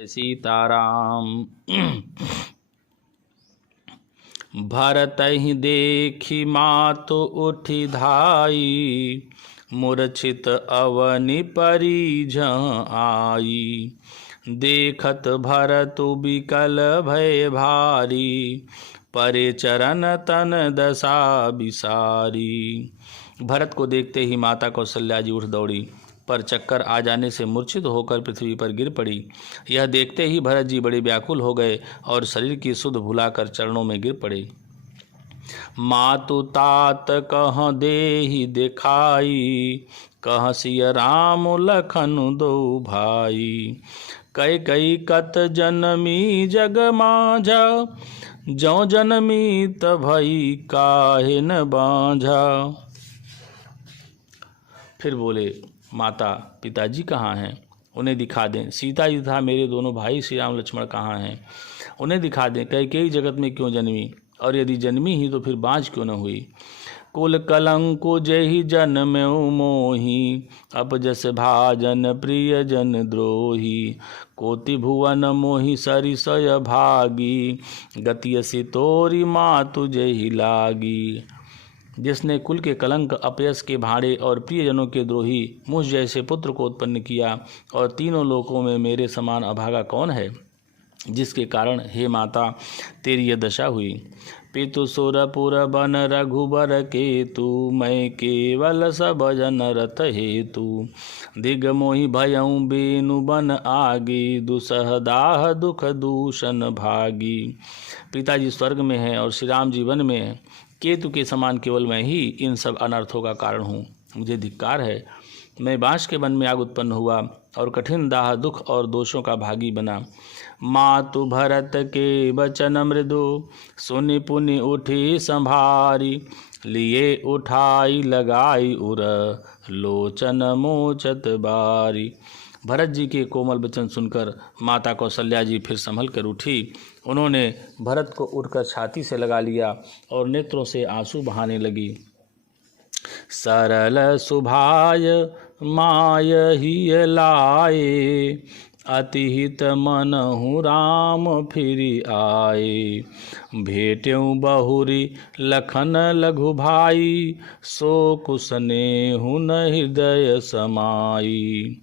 सीताराम। भरतहि देखि मातु उठि धाई, मूर्छित अवनि परिज आई। देखत भरतु बिकल भय भारी, परे चरण तन दशा बिसारी। भरत को देखते ही माता कौशल्या जी उठ दौड़ी, पर चक्कर आ जाने से मूर्छित होकर पृथ्वी पर गिर पड़ी। यह देखते ही भरत जी बड़े व्याकुल हो गए और शरीर की सुध भुलाकर चरणों में गिर पड़े। मातु तात कह देहि दिखाई, कह सिय राम लखन दो भाई। कई कई कत जनमी जग माझा, जौ जनमी तभई काहे न बांझा। फिर बोले, माता पिताजी कहाँ हैं, उन्हें दिखा दें। सीता जी तथा मेरे दोनों भाई श्री राम लक्ष्मण कहाँ हैं, उन्हें दिखा दें। कैकेयी जगत में क्यों जन्मी, और यदि जन्मी ही तो फिर बाँझ क्यों न हुई। कुल कलंको जहि जन्म्यो मोही, अपजस भाजन प्रिय जन द्रोही। कोटि भुवन मोहि सरिसय भागी, गति सि तोरी मातु जहि लागी। जिसने कुल के कलंक, अपयस के भाड़े और प्रियजनों के द्रोही मुझ जैसे पुत्र को उत्पन्न किया, और तीनों लोकों में मेरे समान अभागा कौन है, जिसके कारण हे माता तेरी यह दशा हुई। पितु सुरपुर बन रघुबर केतु, मैं केवल सब जन रत हेतु। दिग मोहि भयउ बेनु बन आगे, दुसह दाह दुख दूषण भागी। पिताजी स्वर्ग में है और श्री राम जी वन में है। केतु के समान केवल मैं ही इन सब अनर्थों का कारण हूँ। मुझे धिक्कार है। मैं बाँस के वन में आग उत्पन्न हुआ और कठिन दाह दुख और दोषों का भागी बना। मातु भरत के बचन मृदु, सुनि पुनि उठी संभारी। लिए उठाई लगाई उर, लोचन मोचत बारी। भरत जी के कोमल वचन सुनकर माता कौशल्या जी फिर संभल कर उठी। उन्होंने भरत को उठकर छाती से लगा लिया और नेत्रों से आंसू बहाने लगी। सरल सुभाय माय ही लाए, अतिहित मनहु राम फिरि आए। भेट्यउ बहुरी लखन लघु भाई, सो कुसनेहु न हृदय समाई।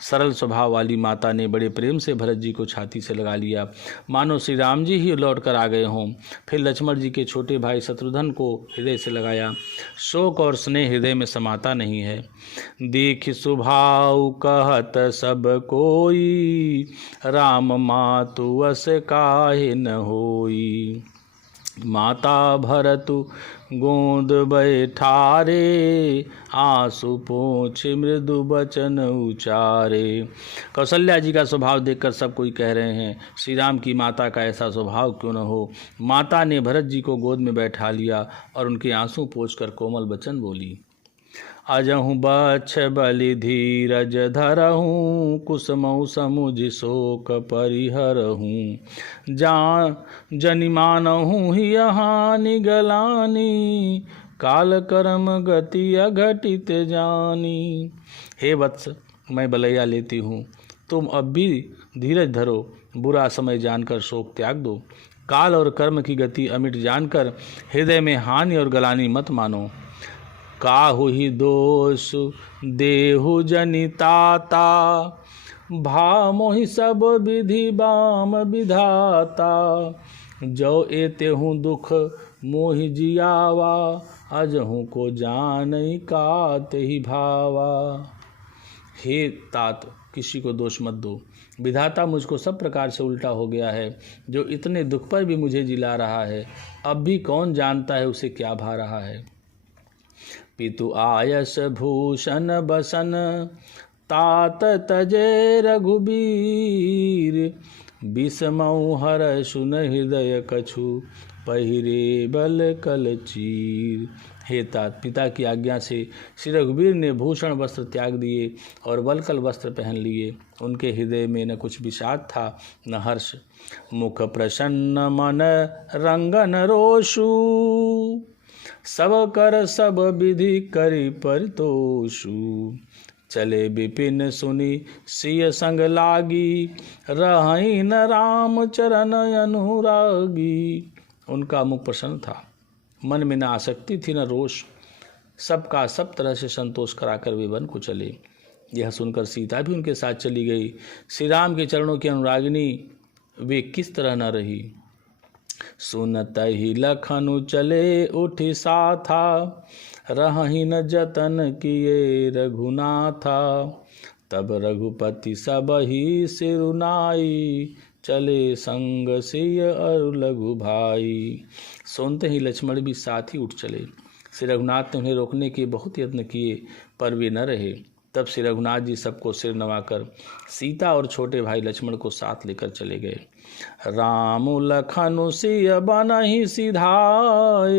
सरल स्वभाव वाली माता ने बड़े प्रेम से भरत जी को छाती से लगा लिया, मानो श्री राम जी ही लौट कर आ गए हों। फिर लक्ष्मण जी के छोटे भाई शत्रुघ्न को हृदय से लगाया। शोक और स्नेह हृदय में समाता नहीं है। देख स्वभाव कहत सब कोई, राम मातु अस काहे न होई। माता भरतु गोंद बैठारे, आंसू पोंछ मृदु बचन उचारे। कौशल्या जी का स्वभाव देखकर सब कोई कह रहे हैं, श्री राम की माता का ऐसा स्वभाव क्यों न हो। माता ने भरत जी को गोद में बैठा लिया और उनके आंसू पोंछकर कोमल वचन बोली। अजहु बक्ष बलि धीरज धरहूँ, कुसमऊ समुझ शोक परिहरहूँ। जान जनि मानहूँ ही हानि गलानी, काल कर्म गति अघटित जानी। हे वत्स, मैं बलैया लेती हूँ, तुम अब भी धीरज धरो। बुरा समय जानकर शोक त्याग दो। काल और कर्म की गति अमिट जानकर हृदय में हानि और गलानी मत मानो। काहु ही दोष देहु जनिताता, भा मोहि सब विधि बाम विधाता। जो एतेहु दुख मोहि जियावा, अजहु को जानई कात ही भावा। हे तात, किसी को दोष मत दो। विधाता मुझको सब प्रकार से उल्टा हो गया है, जो इतने दुख पर भी मुझे जिला रहा है। अब भी कौन जानता है उसे क्या भा रहा है। पितु आयस भूषण बसन, तात तजे रघुबीर। बिसमऊ हरषु न हृदय कछु, पहिरे बल कल चीर। हे तात, पिता की आज्ञा से श्री रघुबीर ने भूषण वस्त्र त्याग दिए और बलकल वस्त्र पहन लिए। उनके हृदय में न कुछ विषाद था न हर्ष। मुख प्रसन्न मन रंगन रोषु, सब कर सब विधि करि परितोषु। चले विपिन सुनी सिय संग लागी, रहि न राम चरण अनुरागी। उनका मुख प्रसन्न था, मन में न आसक्ति थी न रोष, सबका सब तरह से संतोष कराकर वे वन को चले। यह सुनकर सीता भी उनके साथ चली गई। श्री राम के चरणों की अनुरागिनी वे किस तरह न रही। सुनत ही लखनु चले उठि साथा, रहि न जतन किए रघुनाथा। तब रघुपति सब ही सिरुनाई, चले संग सिय और लघु भाई। सुनते ही लक्ष्मण भी साथ ही उठ चले। श्री रघुनाथ ने उन्हें रोकने के बहुत यत्न किए, पर वे न रहे। तब श्री रघुनाथ जी सबको सिर नवाकर सीता और छोटे भाई लक्ष्मण को साथ लेकर चले गए। राम लखनु सिय बनहि सिधाए,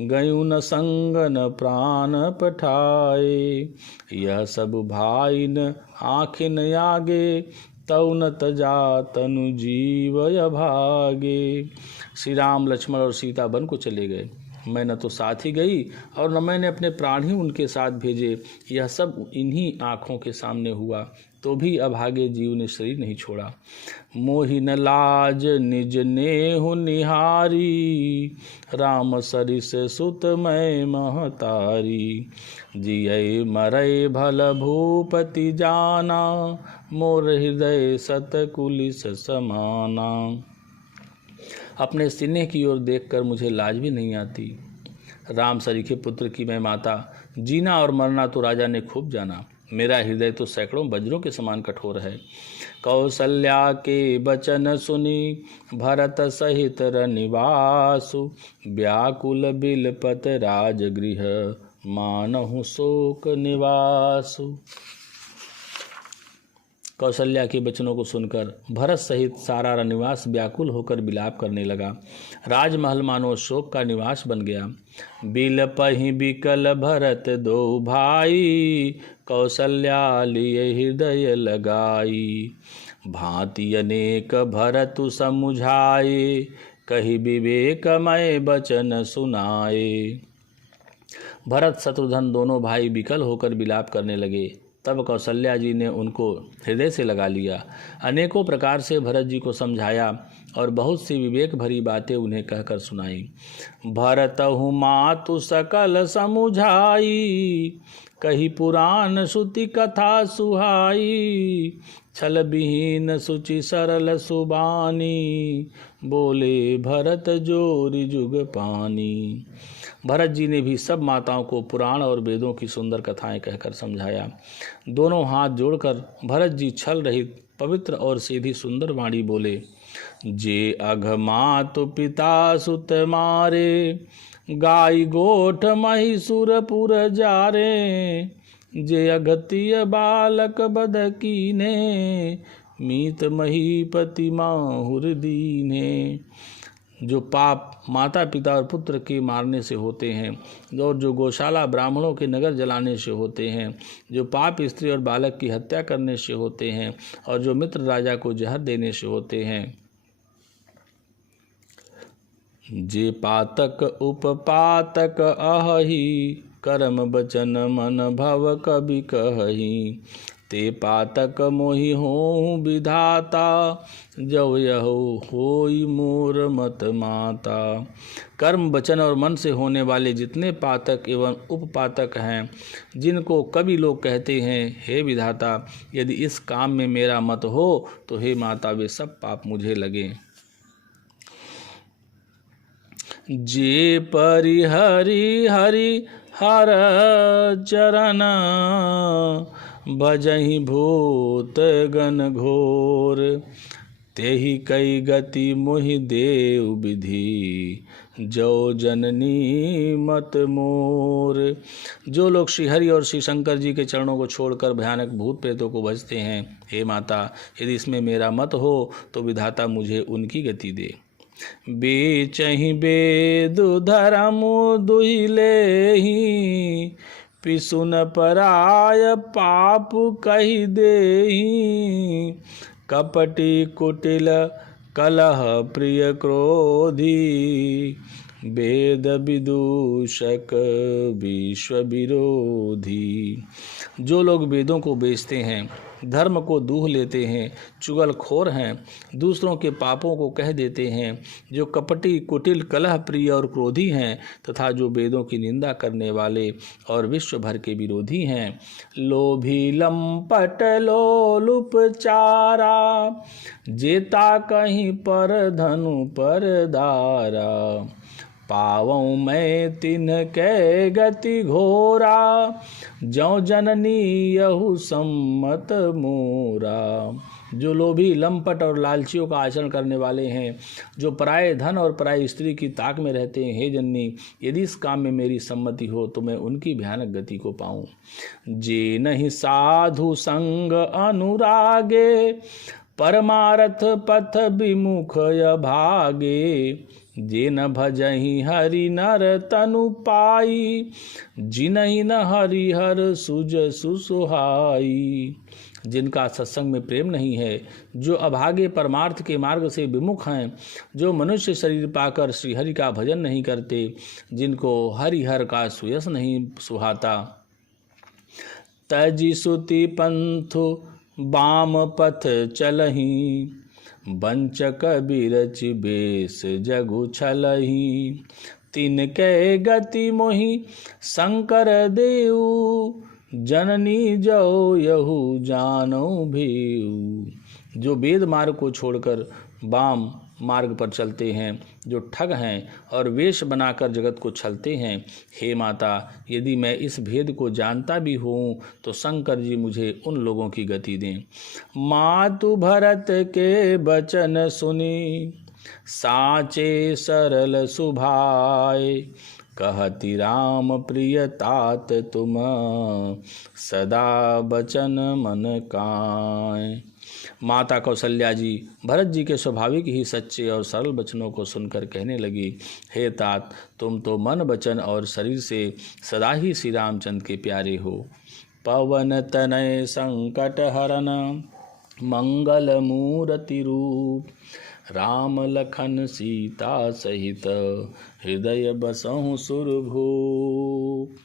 गयु न संग न प्राण पठाए। यह सब भाई न आँखिन आगे, तौ न तजा तनु जीव भागे। श्री राम लक्ष्मण और सीता वन को चले गए। मैं न तो साथ ही गई और न मैंने अपने प्राण ही उनके साथ भेजे। यह सब इन्हीं आँखों के सामने हुआ, तो भी अभागे जीव ने शरीर नहीं छोड़ा। मोहि न लाज निज नेहु निहारी, राम सरिस सुत मैं महतारी। जियै मरै भल भूपति जाना, मोर हृदय सतकुलिस समाना। अपने स्नेह की ओर देखकर मुझे लाज भी नहीं आती। राम सरीखे पुत्र की मैं माता, जीना और मरना तो राजा ने खूब जाना। मेरा हृदय तो सैकड़ों वज्रों के समान कठोर है। कौसल्या के बचन सुनी, भरत सहित रनिवासु। व्याकुल बिलपत राजगृह, मानहु शोक निवासु। कौशल्या के वचनों को सुनकर भरत सहित सारा रनिवास व्याकुल होकर विलाप करने लगा। राजमहल मानो शोक का निवास बन गया। बिलपहि बिकल भरत दो भाई, कौशल्या लिए हृदय लगाई। भांति अनेक भरतु समुझाए, कही विवेकमय वचन सुनाए। भरत शत्रुघ्न दोनों भाई विकल होकर विलाप करने लगे। तब कौशल्या जी ने उनको हृदय से लगा लिया, अनेकों प्रकार से भरत जी को समझाया और बहुत सी विवेक भरी बातें उन्हें कहकर सुनाई। भरतहु मातु सकल समुझाई, कही पुराण श्रुति कथा सुहाई। छल विहीन सुचि सरल सुबानी, बोले भरत जोरि जुग पानी। भरत जी ने भी सब माताओं को पुराण और वेदों की सुंदर कथाएं कहकर समझाया। दोनों हाथ जोड़कर भरत जी छल रहित पवित्र और सीधी सुंदर वाणी बोले। जे अघ मातु पिता सुत मारे, गाय गोठ महिषुरपुर जारे। जे अगतिय बालक बध कीने, मीत महीपति माहुर दीने। जो पाप माता पिता और पुत्र के मारने से होते हैं, और जो गौशाला ब्राह्मणों के नगर जलाने से होते हैं, जो पाप स्त्री और बालक की हत्या करने से होते हैं, और जो मित्र राजा को जहर देने से होते हैं। जे पातक उपपातक अहि, कर्म बचन मन भव कबि कहि। ते पातक मोहि होहु विधाता, जव यहो होई मोर मत माता। कर्म वचन और मन से होने वाले जितने पातक एवं उपपातक हैं, जिनको कभी लोग कहते हैं हे विधाता, यदि इस काम में मेरा मत हो तो हे माता वे सब पाप मुझे लगें। जे परिहरि हरि हर चरण, भजहि भूत गण घोर। तेहि कई गति मोहि देव विधि, जो जननी मत मोर। जो लोग श्रीहरि और श्री शंकर जी के चरणों को छोड़कर भयानक भूत प्रेतों को भजते हैं, हे माता यदि इसमें मेरा मत हो तो विधाता मुझे उनकी गति दे। बेचहि वेद धर्म दुहिलेहि, पिसुन पराय पाप कहि देहि। कपटी कुटिल कलह प्रिय क्रोधी, वेद विदूषक विश्व विरोधी। जो लोग वेदों को बेचते हैं, धर्म को दूह लेते हैं, चुगलखोर हैं, दूसरों के पापों को कह देते हैं, जो कपटी कुटिल कलह प्रिय और क्रोधी हैं, तथा जो वेदों की निंदा करने वाले और विश्व भर के विरोधी हैं, लोभी लंपट लोलुप चारा, जेता कहीं पर धनु पर दारा, पावों मैं तिन्ह के गति घोरा, जौ जननी यहु सम्मत मोरा। जो लोभी लंपट और लालचियों का आचरण करने वाले हैं, जो पराये धन और पराई स्त्री की ताक में रहते हैं, हे जननी, यदि इस काम में मेरी सम्मति हो तो मैं उनकी भयानक गति को पाऊं। जे नहीं साधु संग अनुरागे, परमारथ पथ विमुख य भागे, जे न भजहि हरि नर तनु पाई, जिनहि न हरिहर सुज सुसुहाई। जिनका सत्संग में प्रेम नहीं है, जो अभागे परमार्थ के मार्ग से विमुख हैं, जो मनुष्य शरीर पाकर श्रीहरि का भजन नहीं करते, जिनको हरिहर का सुयस नहीं सुहाता, तजि सुति पंथु बाम पथ चलहि, बंचक बिरच बेस जगु छलहि, तिनके गति मोहि शंकर देऊ, जननी जो यहु जानो भेऊ। जो वेद मार्ग को छोड़कर वाम मार्ग पर चलते हैं, जो ठग हैं और वेश बनाकर जगत को छलते हैं, हे माता, यदि मैं इस भेद को जानता भी हूँ तो शंकर जी मुझे उन लोगों की गति दें। मातु भरत के बचन सुनी, साचे सरल सुभाए, कहति राम प्रिय तात तुम, सदा बचन मन काए। माता कौशल्या जी भरत जी के स्वाभाविक ही सच्चे और सरल वचनों को सुनकर कहने लगी, हे तात, तुम तो मन वचन और शरीर से सदा ही श्री रामचंद्र के प्यारे हो। पवन तनय संकट हरन मंगल मूर्ति रूप, राम लखन सीता सहित हृदय बसहु सुरभूप।